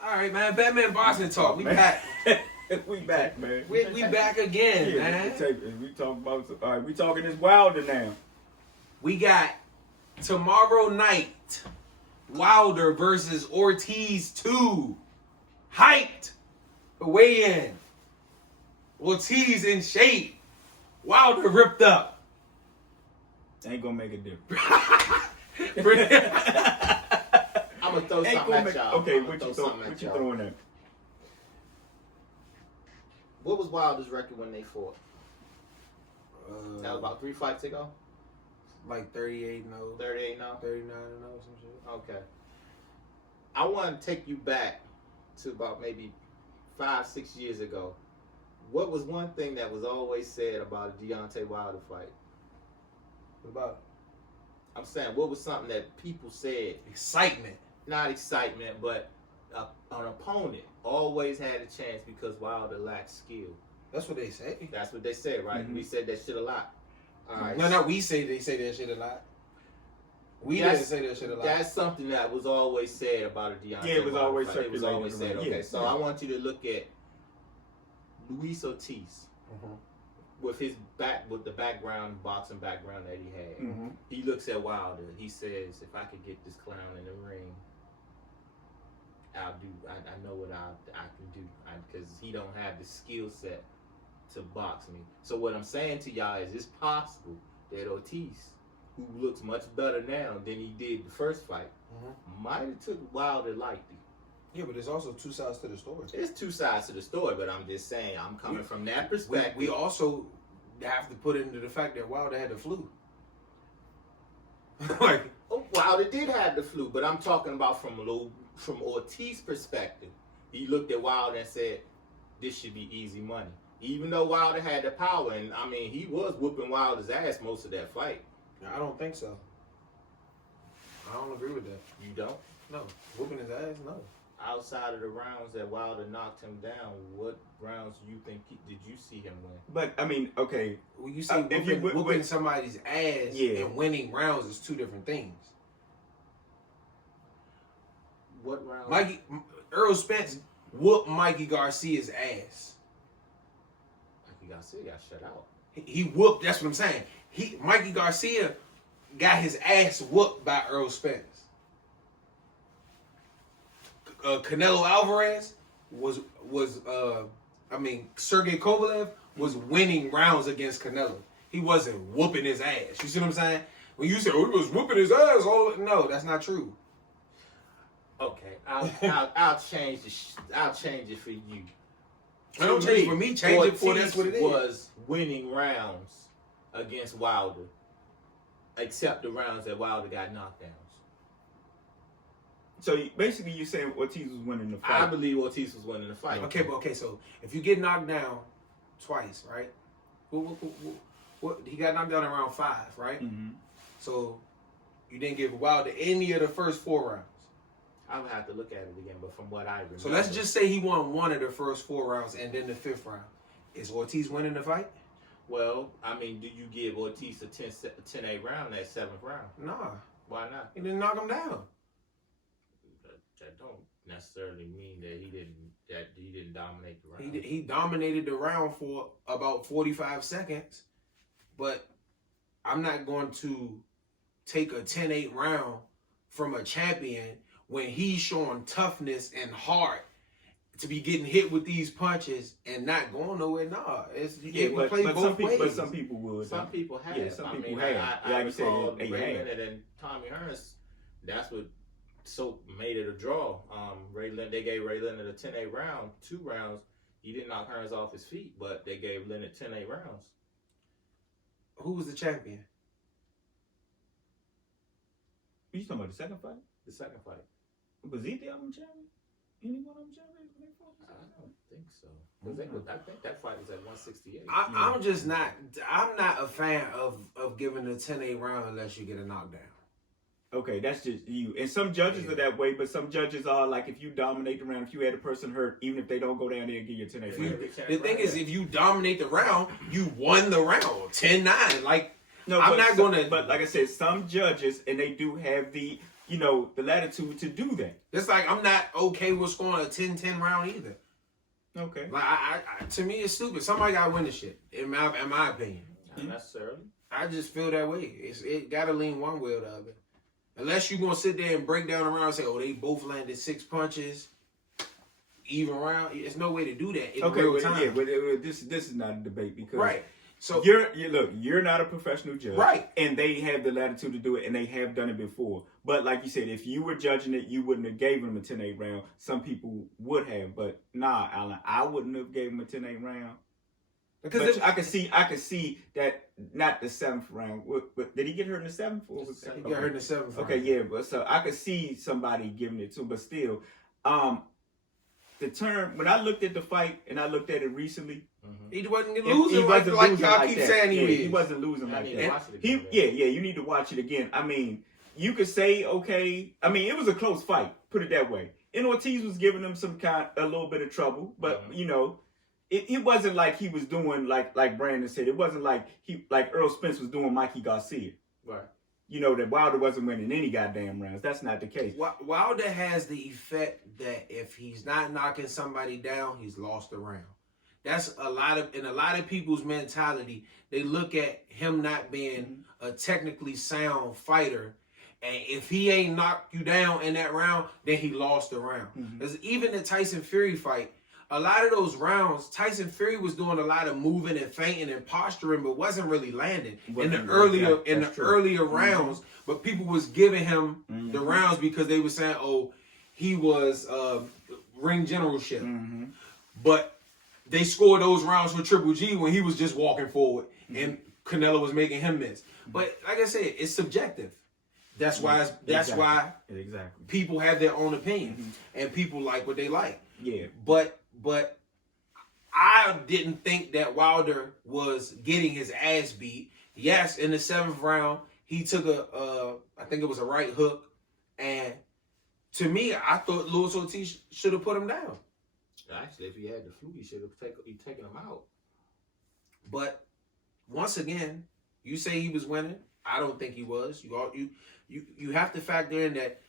All right, man. Batman boxing talk. We back. We back, man. We back again, man. We talking about. All right, we talking this Wilder now. We got tomorrow night, Wilder versus Ortiz 2. Hyped. Weigh in. Ortiz in shape. Wilder ripped up. Ain't gonna make a difference. I'm gonna throw something at y'all. Okay, what you throwing at? What was Wilder's record when they fought? That was about 3 fights ago. Like 38 no. 38 now. 39 no, some shit. Okay. I want to take you back to about maybe 5-6 years ago. What was one thing that was always said about a Deontay Wilder fight? What about I'm saying, what was something that people said? excitement? Not excitement, but an opponent always had a chance because Wilder lacked skill. That's what they say. That's what they said, right? Mm-hmm. We said that shit a lot. All right. No, we say they say that shit a lot. We didn't say that shit a lot. That's something that was always said about a Deontay. Yeah, it was always fight. It was circulating always said. around. Okay, Yeah, so yeah. I want you to look at Luis Ortiz with his with the boxing background that he had. Mm-hmm. He looks at Wilder. He says, "If I could get this clown in the ring, I'll do. I know what I can do because he don't have the skill set to box me." So what I'm saying to y'all is, it's possible that Ortiz, who looks much better now than he did the first fight, might have took Wilder lightly. Yeah, but there's also two sides to the story. There's two sides to the story, but I'm just saying, I'm coming from that perspective. We also have to put into the fact that Wilder had the flu. Like, Wilder did have the flu, but I'm talking about from Ortiz's perspective. He looked at Wilder and said, "This should be easy money." Even though Wilder had the power, and I mean, he was whooping Wilder's ass most of that fight. I don't think so. I don't agree with that. You don't? No, whooping his ass, no. Outside of the rounds that Wilder knocked him down, what rounds do you think did you see him win? But I mean, okay. When you say whooping somebody's ass and winning rounds is two different things. What round? Earl Spence whooped Mikey Garcia's ass. Mikey Garcia got shut out. He whooped. That's what I'm saying. Mikey Garcia got his ass whooped by Earl Spence. Canelo Alvarez Sergey Kovalev was winning rounds against Canelo. He wasn't whooping his ass. You see what I'm saying? When you say, "Oh, he was whooping his ass," no, that's not true. Okay, I'll change it for you. I don't change it for me. Change it for that's what it is. Was winning rounds against Wilder, except the rounds that Wilder got knockdowns. So basically, you're saying Ortiz was winning the fight. I believe Ortiz was winning the fight. Okay. So if you get knocked down twice, right? What he got knocked down in round 5, right? Mm-hmm. So you didn't give Wilder any of the first 4 rounds. I would have to look at it again, but from what I remember. So let's just say he won 1 of the first 4 rounds and then the 5th round. Is Ortiz winning the fight? Well, I mean, do you give Ortiz a 10-8 round that 7th round? Nah. Why not? He didn't knock him down. That don't necessarily mean that he didn't dominate the round. He dominated the round for about 45 seconds, but I'm not going to take a 10-8 round from a champion when he's showing toughness and heart to be getting hit with these punches and not going nowhere. Nah, but some people would. Some people have. Yeah, some people have. I recall Ray Leonard and Tommy Hearns. That's what made it a draw. They gave Ray Leonard a 10-8 round, 2 rounds. He didn't knock Hearns off his feet, but they gave Leonard 10-8 rounds. Who was the champion? You talking about the second fight? The second fight. Was he the other champion? Anyone of them champions? I don't think so. I think that fight was at 168. I'm not a fan of giving a 10-8 round unless you get a knockdown. Okay, that's just you. And some judges are that way, but some judges are like, if you dominate the round, if you had a person hurt, even if they don't go down there and give you a 10-8 round. The thing is, if you dominate the round, you won the round 10-9. Like, no, I'm not going to. But like I said, some judges, and they do have the the latitude to do that. It's like I'm not okay with scoring a 10-10 round either. Okay. Like I to me, it's stupid. Somebody got to win the shit. In my opinion, Not necessarily. I just feel that way. It got to lean one way or the other. Unless you're gonna sit there and break down around and say, "Oh, they both landed 6 punches, even round." There's no way to do that in real time. But this is not a debate because Right. So you're not a professional judge, right? And they have the latitude to do it, and they have done it before. But like you said, if you were judging it, you wouldn't have gave them a 10-8 round. Some people would have, but nah, Alan, I wouldn't have gave him a 10-8 round. Because I could see that not the 7th round. Did he get hurt in the 7th? Or was He got hurt in the 7th. Okay, yeah, but so I could see somebody giving it to him, but still, the term when I looked at the fight and I looked at it recently, he wasn't losing like y'all keep saying he is. He wasn't losing like that. You need to watch it again. I mean, you could say okay. I mean, it was a close fight. Put it that way. And Ortiz was giving him a little bit of trouble, but it wasn't like he was doing like Brandon said. It wasn't like Earl Spence was doing Mikey Garcia. Right. That Wilder wasn't winning any goddamn rounds. That's not the case. Wilder has the effect that if he's not knocking somebody down, he's lost a round. That's a lot of people's mentality. They look at him not being a technically sound fighter, and if he ain't knocked you down in that round, then he lost the round. Because even the Tyson Fury fight, a lot of those rounds, Tyson Fury was doing a lot of moving and feinting and posturing, but wasn't really landing in the earlier rounds. But people was giving him the rounds because they were saying, "Oh, he was ring generalship." But they scored those rounds for Triple G when he was just walking forward and Canelo was making him miss. But like I said, it's subjective. That's why people have their own opinion and people like what they like. Yeah. But I didn't think that Wilder was getting his ass beat. Yes, in the 7th round, he took I think it was a right hook. And to me, I thought Luis Ortiz should have put him down. Actually, if he had the flu, he should have taken him out. But once again, you say he was winning. I don't think he was. You have to factor in that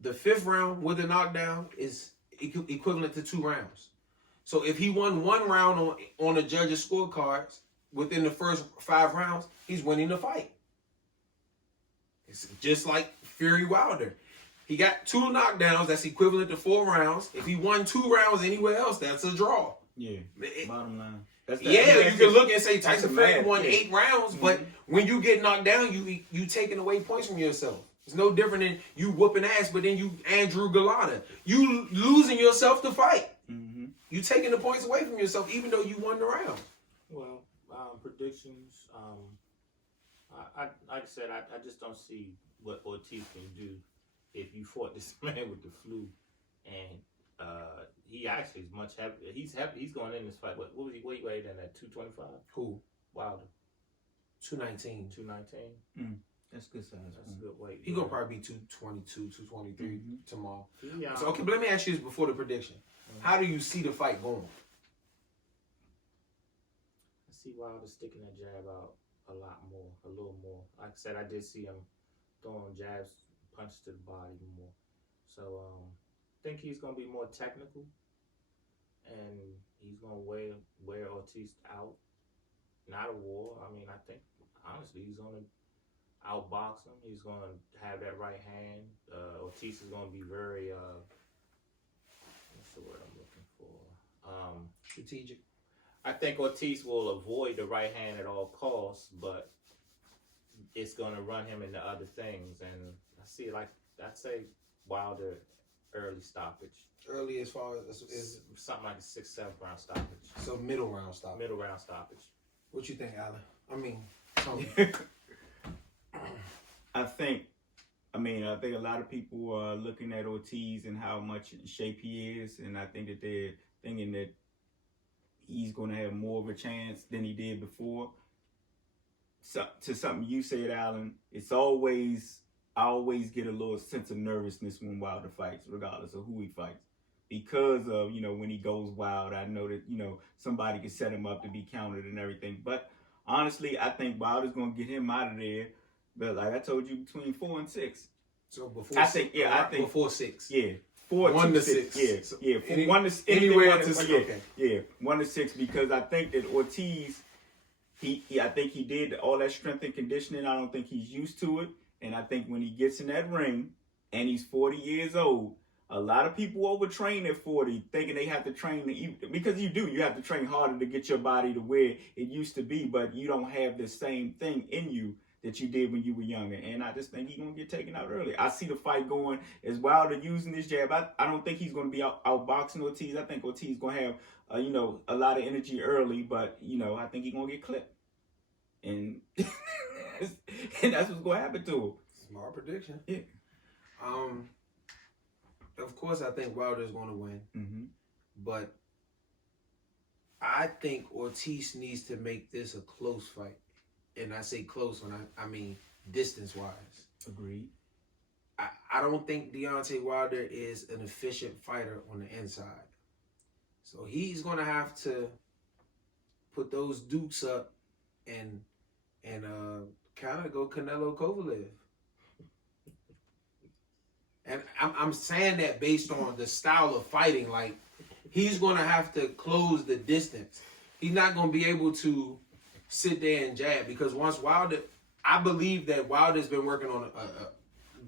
the 5th round with a knockdown is equivalent to 2 rounds. So if he won 1 round on the judges' scorecards within the first 5 rounds, he's winning the fight. It's just like Fury Wilder. He got 2 knockdowns. That's equivalent to 4 rounds. If he won 2 rounds anywhere else, that's a draw. Yeah. Bottom line. You can look and say Tyson Fury won 8 rounds, but when you get knocked down, you taking away points from yourself. It's no different than you whooping ass, but then you Andrew Galata. You losing yourself to fight. You taking the points away from yourself, even though you won the round. Well, predictions. Like I said, I just don't see what Ortiz can do if you fought this man with the flu, and he actually is much heavier. He's heavy. He's going in this fight. What was he weighing in at 225? Who? Wilder. 219. 219. That's good size. That's a good weight. He gonna probably be 222, 223 tomorrow. Yeah. So okay, but let me ask you this before the prediction. How do you see the fight going? I see Wilder sticking that jab out a little more. Like I said, I did see him throwing jabs, punches to the body more. So I think he's gonna be more technical, and he's gonna wear Ortiz out. Not a war. I mean, I think honestly he's gonna outbox him. He's gonna have that right hand. Ortiz is gonna be very what's the word I'm looking for? Strategic. I think Ortiz will avoid the right hand at all costs, but it's going to run him into other things. And I see it I'd say Wilder early stoppage. Early as far as is something like a 6th, 7th round stoppage. So middle round stoppage. Middle round stoppage. What you think, Alan? I mean, Tony. I think a lot of people are looking at Ortiz and how much in shape he is, and I think that they're thinking that he's going to have more of a chance than he did before. So, to something you said, Alan, I always get a little sense of nervousness when Wilder fights, regardless of who he fights. Because of, when he goes wild, I know that, somebody can set him up to be countered and everything. But honestly, I think Wilder's going to get him out of there. But like I told you, between 4 and 6. So before I think before 6. Yeah. 4 1 to 6. 6. Yeah. Any- 1 to anywhere 1 to to 6. yeah. Okay. Yeah. 1 to 6 because I think that Ortiz, I think he did all that strength and conditioning. I don't think he's used to it, and I think when he gets in that ring and he's 40 years old, a lot of people overtrain at 40, thinking they have to train because you have to train harder to get your body to where it used to be, but you don't have the same thing in you that you did when you were younger. And I just think he's gonna get taken out early. I see the fight going as Wilder using this jab. I don't think he's gonna be outboxing Ortiz. I think Ortiz gonna have a lot of energy early, but I think he's gonna get clipped, and and that's what's gonna happen to him. Smart prediction. Yeah. Of course, I think Wilder's going to win, Mm-hmm. but I think Ortiz needs to make this a close fight, and I say close when I mean distance-wise. Agreed. I don't think Deontay Wilder is an efficient fighter on the inside, so he's going to have to put those dukes up and kind of go Canelo Kovalev. And I'm saying that based on the style of fighting. Like, he's going to have to close the distance. He's not going to be able to sit there and jab because once Wilder, I believe that Wilder's been working on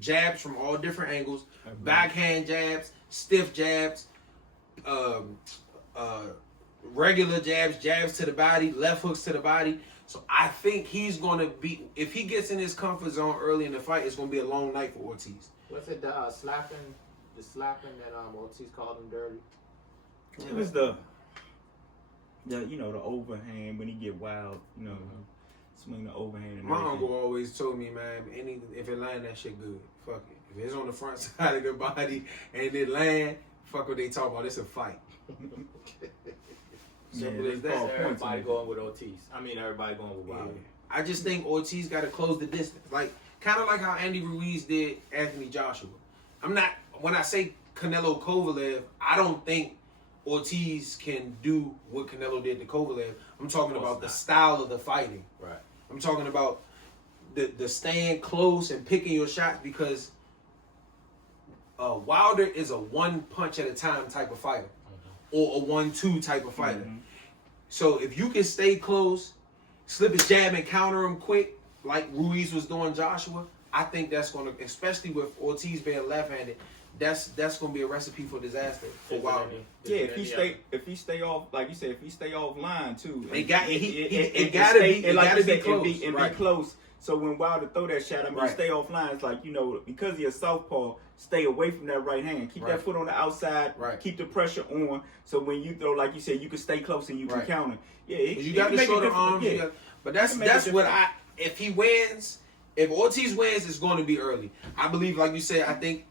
jabs from all different angles, backhand jabs, stiff jabs, regular jabs, jabs to the body, left hooks to the body. So I think he's going to be, if he gets in his comfort zone early in the fight, it's going to be a long night for Ortiz. What's it, the slapping that Ortiz called him dirty? It was the overhand when he get wild, swing the overhand. And My everything. uncle always told me, man, if it land, that shit good. Fuck it. If it's on the front side of the body and it land, fuck what they talk about. It's a fight. Simple as that. Everybody going with Ortiz. Everybody going with Wilder. Yeah. I just think Ortiz got to close the distance. Kind of like how Andy Ruiz did Anthony Joshua. When I say Canelo Kovalev, I don't think Ortiz can do what Canelo did to Kovalev. I'm talking about the style of the fighting. Right. I'm talking about the staying close and picking your shots because Wilder is a one punch at a time type of fighter, or a 1-2 type of fighter. Mm-hmm. So if you can stay close, slip his jab and counter him quick, like Ruiz was doing Joshua, I think that's going to, especially with Ortiz being left-handed, that's going to be a recipe for disaster for Wilder. Yeah, if he stay off, like you said, if he stay off line too, It got to be close. Be close. So when Wilder throw that shot, Right. stay off line. It's like because you're southpaw, stay away from that right hand. Keep Right. that foot on the outside. Right. Keep the pressure on. So when you throw, like you said, you can stay close and you can Right. counter. Yeah, You got to show the arms. Yeah. But that's what if he wins, if Ortiz wins, it's going to be early. I believe, like you said, I think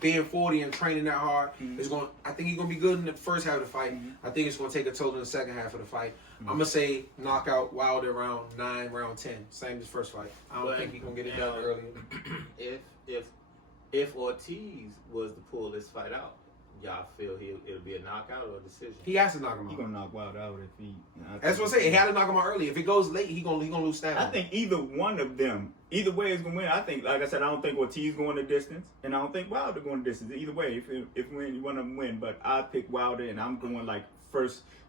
being 40 and training that hard is going. I think he's going to be good in the first half of the fight. I think it's going to take a toll in the second half of the fight. I'm going to say knockout Wilder round 9, round 10, same as first fight. I don't think he's going to get it done earlier. If Ortiz was to pull this fight out, y'all feel it'll be a knockout or a decision? He has to knock him He out. gonna knock Wilder out if he. That's what I'm saying. He had to knock him out early. If it goes late, he gonna lose stamina. I think either one of them, either way is gonna win. I think, like I said, I don't think Ortiz going the distance, and I don't think Wilder going the distance. Either way, if one of them win, but I pick Wilder, and I'm going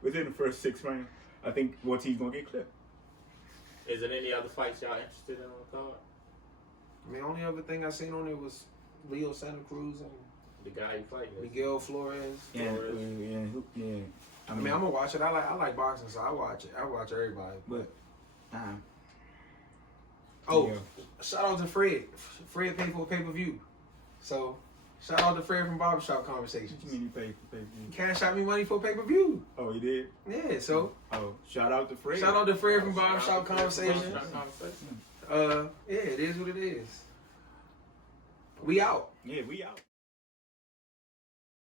within the first 6 rounds. I think Ortiz gonna get clipped. Is there any other fights y'all interested in on the card? The only other thing I seen on it was Leo Santa Cruz and The guy you fighting is Miguel Flores. Yeah. I mean, I'm gonna watch it. I like boxing, so I watch it. I watch everybody. But Oh, shout out to Fred. Fred paid for a pay-per-view. So, shout out to Fred from Barbershop Conversations. what you mean you paid for pay-per-view? Cash out me money for a pay-per-view. Oh, you did? Yeah, so Shout out to Fred. shout out to Fred from Shout out Barbershop to Fred from Conversations. Barbershop Conversations. Yeah, it is what it is. We out. Yeah, we out.